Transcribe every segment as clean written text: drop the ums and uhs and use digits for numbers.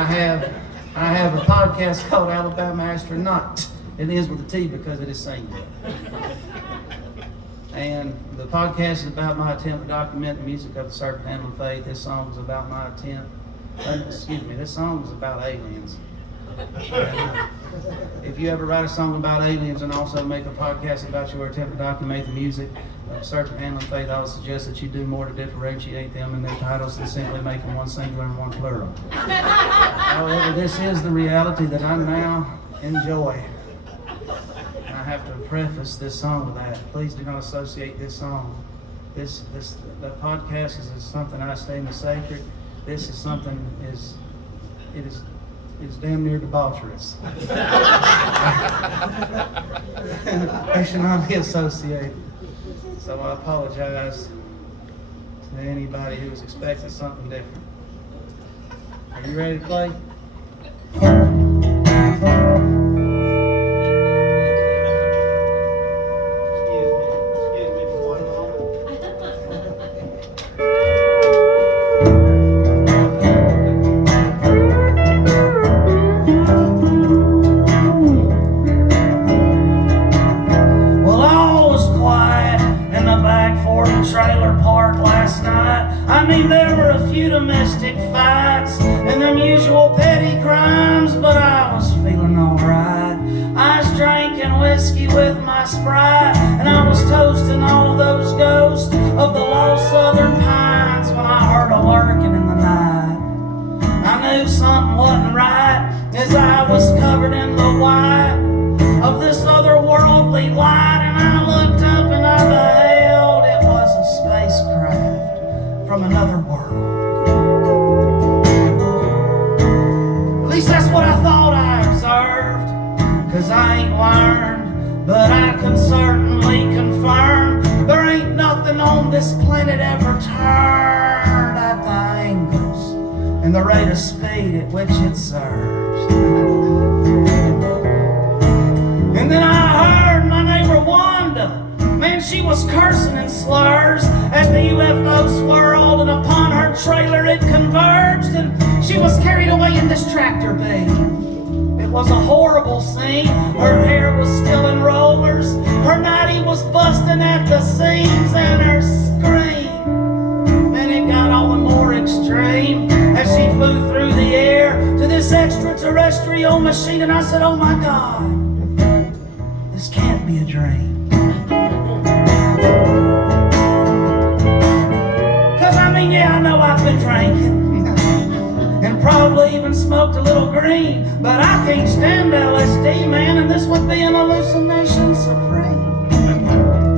I have a podcast called Alabama Astronaut. It is with a T because it is singular. And the podcast is about my attempt to document the music of the serpent handling faith. This song is about my attempt. This song is about aliens. And, if you ever write a song about aliens and also make a podcast about your attempt to document the music of serpent handling faith, I would suggest that you do more to differentiate them in their titles than simply making one singular and one plural. However, this is the reality that I now enjoy. And I have to preface this song with that. Please do not associate this song. The podcast is something I esteem as sacred. This is something it is damn near debaucherous. They should not be associated. So I apologize to anybody who was expecting something different. Are you ready to play? There were a few domestic fights and unusual petty crimes, but I was feeling alright. I was drinking whiskey with my Sprite, and I was toasting all those ghosts of the lost southern pines when I heard a lurking in the night. I knew something wasn't right as I was covered in the white of this otherworldly light, and I looked up and I beheld it was a spacecraft from another world. At least that's what I thought I observed, 'cause I ain't learned, but I can certainly confirm there ain't nothing on this planet ever turned at the angles and the rate of speed at which it surged. And then I heard my neighbor Wanda. Man, she was cursing in slurs as the UFO swirled, and upon her trailer it converged, and she was carried away in this tractor beam. It was a horrible scene. Her hair was still in rollers, her nightie was busting at the seams, and her scream, man, it got all the more extreme as she flew through the air to this extraterrestrial machine. And I said, oh my God, this can't be a dream. Yeah, I know I've been drinking and probably even smoked a little green, but I can't stand LSD, man, and this would be an hallucination supreme,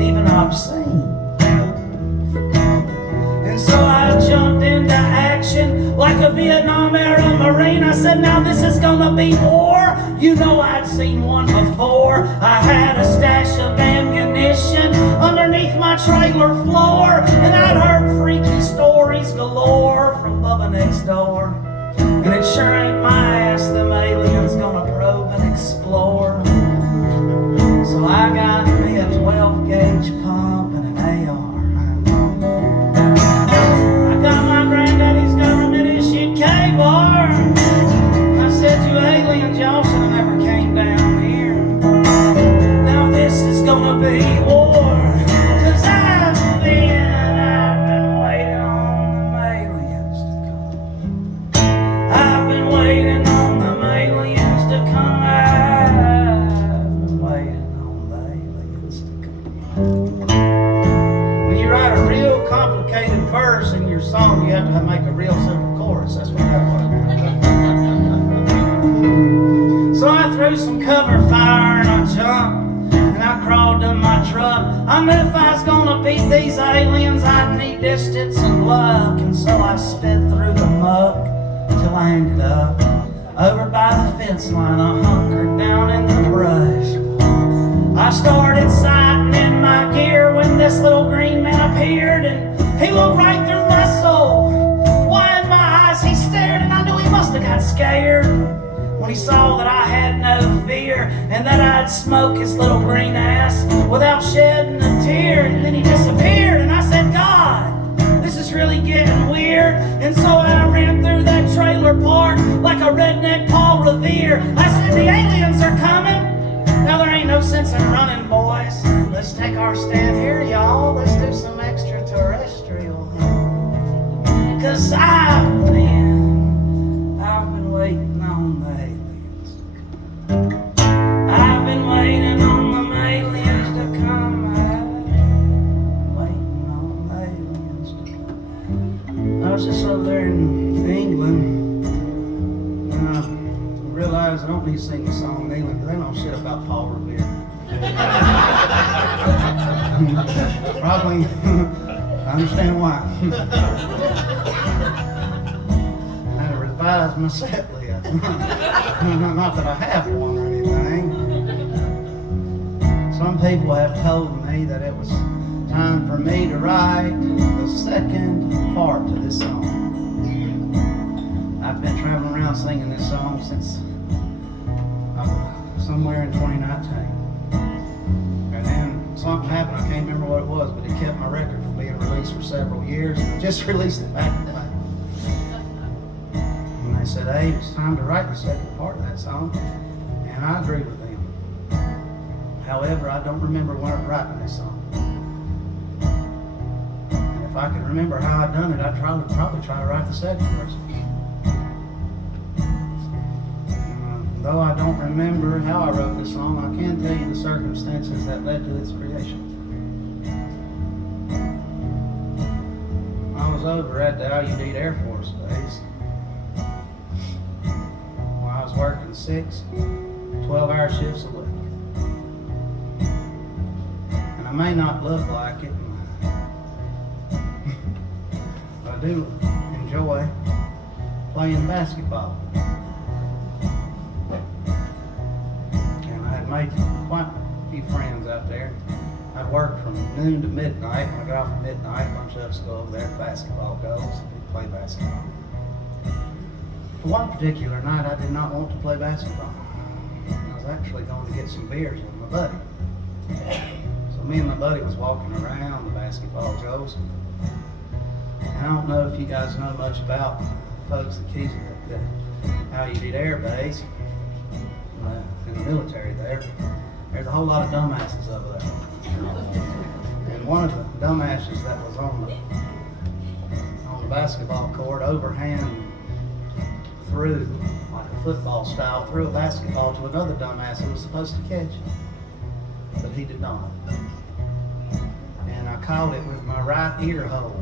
even obscene. And so I jumped into action like a Vietnam era Marine. I said, now this is gonna be war. You know I'd seen one before. I had a stash of ammunition underneath my trailer floor, and I'd heard freaky stories galore from Bubba next door. And it sure ain't my ass them aliens gonna probe and explore. So I got me a 12 gauge pump and an AR. I got my granddaddy's government issued K-bar. I said, you aliens, y'all should have never came down here. Now this is gonna be war. Song, you have to make a real simple chorus. That's what that was. So I threw some cover fire and I jumped and I crawled to my truck. I knew if I was gonna beat these aliens, I'd need distance and luck. And so I sped through the muck till I ended up over by the fence line. I hunkered down in the brush. I started sighting in my gear when this little green man appeared, and he looked right through my soul. Why in my eyes he stared, and I knew he must have got scared when he saw that I had no fear and that I'd smoke his little green ass without shedding a tear. And then he disappeared, and I said, God, this is really getting weird. And so I ran through that trailer park like a don't need to sing the song in England because they know shit about Paul Revere. Probably, I understand why. I had to revise my set list. Not that I have one or anything. Some people have told me that it was time for me to write the second part to this song. I've been traveling around singing this song since somewhere in 2019. And then something happened, I can't remember what it was, but it kept my record from being released for several years. And I just released it back to back. And they said, hey, it's time to write the second part of that song. And I agree with them. However, I don't remember when I'm writing this song. And if I could remember how I'd done it, I'd probably try to write the second verse. Though I don't remember how I wrote this song, I can tell you the circumstances that led to its creation. I was over at the Al-Udeid Air Force Base where I was working 6 12-hour shifts a week. And I may not look like it, but I do enjoy playing basketball. Made quite a few friends out there. I'd work from noon to midnight. When I got off at midnight, a bunch of us go over there to basketball goals and play basketball. But one particular night, I did not want to play basketball. I was actually going to get some beers with my buddy. So me and my buddy was walking around the basketball goals. And I don't know if you guys know much about folks that keep the Al-Udeid Air Base. In the military there's a whole lot of dumbasses over there. And one of the dumbasses that was on the basketball court overhand threw, like a football style, threw a basketball to another dumbass who was supposed to catch it. But he did not. And I caught it with my right ear hole.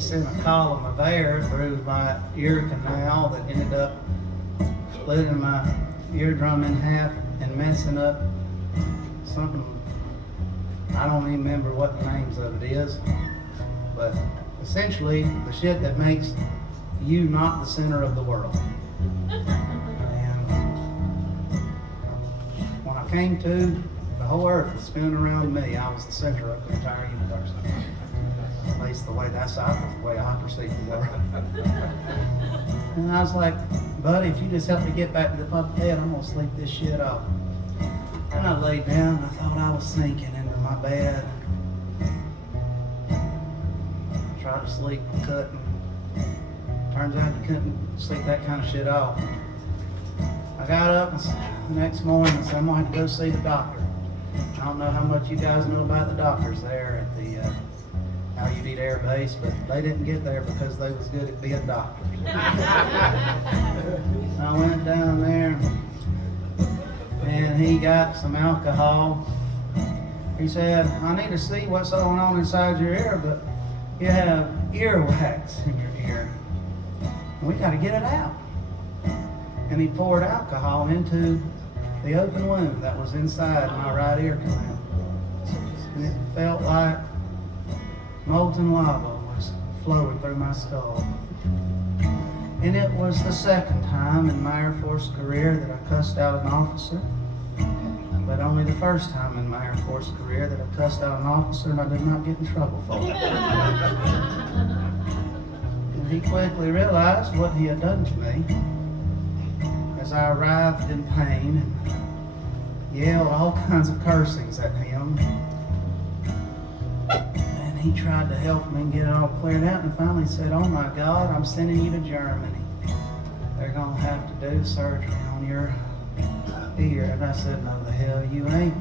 Sent a column of air through my ear canal that ended up splitting my eardrum in half and messing up something. I don't even remember what the names of it is, but essentially the shit that makes you not the center of the world. And when I came to, the whole earth was spinning around me. I was the center of the entire universe. At least the way that's the way I perceive the world. And I was like, buddy, if you just help me get back to the pump bed, I'm gonna sleep this shit off. And I laid down and I thought I was sinking into my bed. I tried to sleep, I couldn't. Turns out you couldn't sleep that kind of shit off. I got up the next morning and said, I'm gonna have to go see the doctor. I don't know how much you guys know about the doctors there at the Al-Udeid Air Base, but they didn't get there because they was good at being doctors. I went down there and he got some alcohol. He said, I need to see what's going on inside your ear, but you have earwax in your ear. We got to get it out. And he poured alcohol into the open wound that was inside my right ear canal. And it felt like molten lava was flowing through my skull. And it was the second time in my Air Force career that I cussed out an officer, but only the first time in my Air Force career that I cussed out an officer and I did not get in trouble for it. And he quickly realized what he had done to me as I writhed in pain and yelled all kinds of cursings at him. He tried to help me get it all cleared out and finally said, oh my God, I'm sending you to Germany. They're going to have to do surgery on your ear. And I said, no the hell you ain't.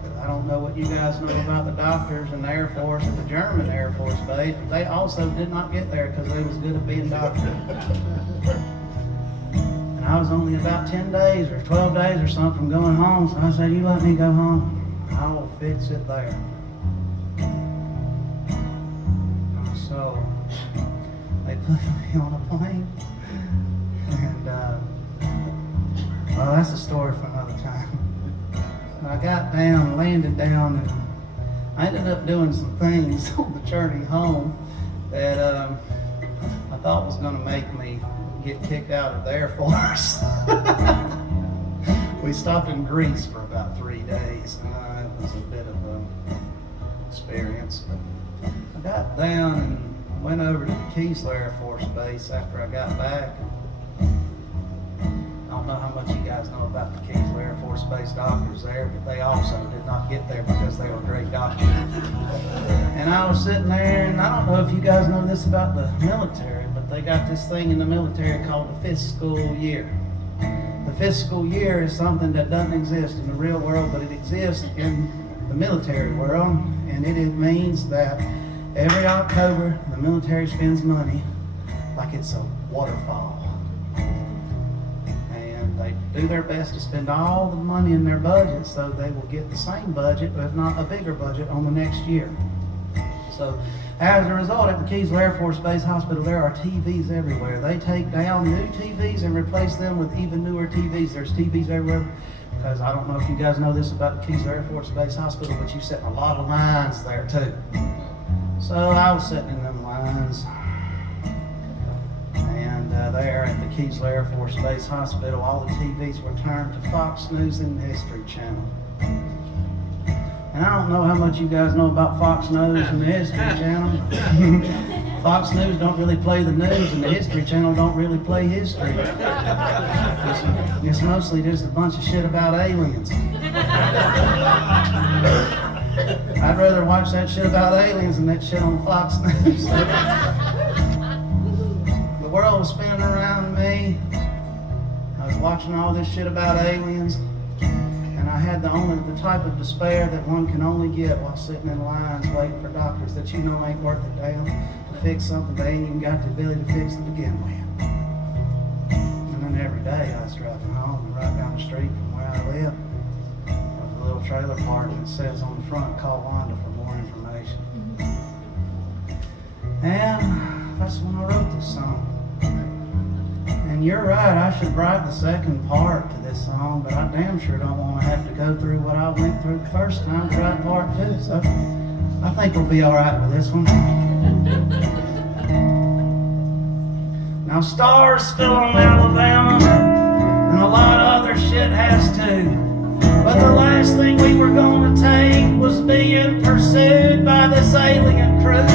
Because I don't know what you guys know about the doctors and the Air Force at the German Air Force Base. But they also did not get there because they was good at being doctors. And I was only about 10 days or 12 days or something from going home. So I said, you let me go home. I will fix it there. So putting me on a plane. And, well, that's a story for another time. I got down, landed down, and I ended up doing some things on the journey home that I thought was going to make me get kicked out of the Air Force. We stopped in Greece for about 3 days, and it was a bit of an experience. But I got down and went over to the Keesler Air Force Base after I got back. I don't know how much you guys know about the Keesler Air Force Base doctors there, but they also did not get there because they were great doctors. And I was sitting there, and I don't know if you guys know this about the military, but they got this thing in the military called the fiscal year. The fiscal year is something that doesn't exist in the real world, but it exists in the military world, and it means that every October the military spends money like it's a waterfall. They do their best to spend all the money in their budget so they will get the same budget, if not a bigger budget, on the next year. So as a result, at the Keesler Air Force Base Hospital, there are TVs everywhere. They take down new TVs and replace them with even newer TVs. There's TVs everywhere because I don't know if you guys know this about the Keesler Air Force Base Hospital, but you sit in a lot of lines there too. So I was sitting in them lines. There at the Keesler Air Force Base Hospital, all the TVs were turned to Fox News and the History Channel. And I don't know how much you guys know about Fox News and the History Channel. Fox News don't really play the news, and the History Channel don't really play history. It's mostly just a bunch of shit about aliens. I'd rather watch that shit about aliens than that shit on Fox News. The world was spinning around me. I was watching all this shit about aliens, and I had the type of despair that one can only get while sitting in lines waiting for doctors that you know ain't worth a damn to fix something they ain't even got the ability to fix to begin with. And then every day I was driving home, and right down the street from where I live, there's a little trailer park that says on the front, "Call Wanda for more information." And that's when I wrote this song. And you're right, I should write the second part to this song, but I damn sure don't want to have to go through what I went through the first time to write part two, so I think we'll be alright with this one. Now stars fell on Alabama, and a lot of other shit has too. But the last thing we were gonna take was being pursued by this alien crew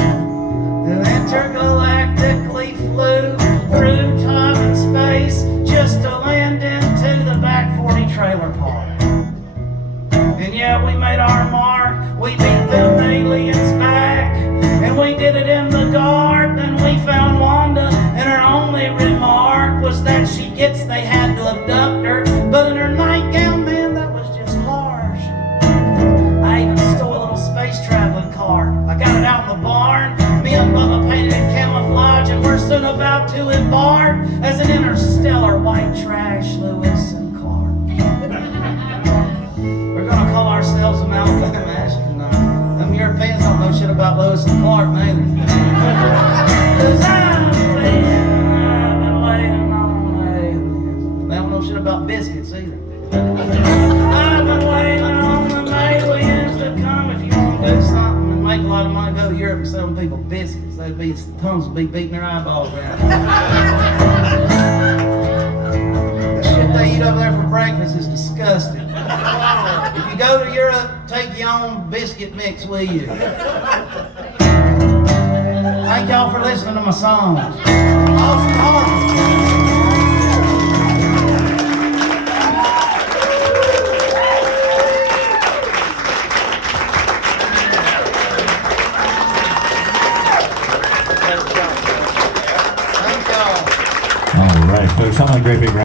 that intergalactically flew through time and space just to land into the back 40 trailer park. And yeah, we made our mark, we beat them aliens back, and we did it in the dark. Then we found Wanda, and her only remark was that she gets they had to abduct her, but in her nightgown, man, that was just harsh. I even stole a little space traveling car. I got it out in the barn. Me and Bubba painted in camouflage, and we're soon about to embark as an interstellar white trash Lewis and Clark. We're gonna call ourselves a Malcolm astronaut. Them Europeans don't know shit about Lewis and Clark neither. 'Cause I've been waiting on aliens. They don't know shit about biscuits either. I've been waiting on the aliens to come. If you want to do something and make a lot of money, go to Europe and sell people biscuits. Tongues would be beating their eyeballs out. The shit they eat over there for breakfast is disgusting. If you go to Europe, take your own biscuit mix with you. Thank y'all for listening to my songs. Awesome. All right, folks, how about a great big round?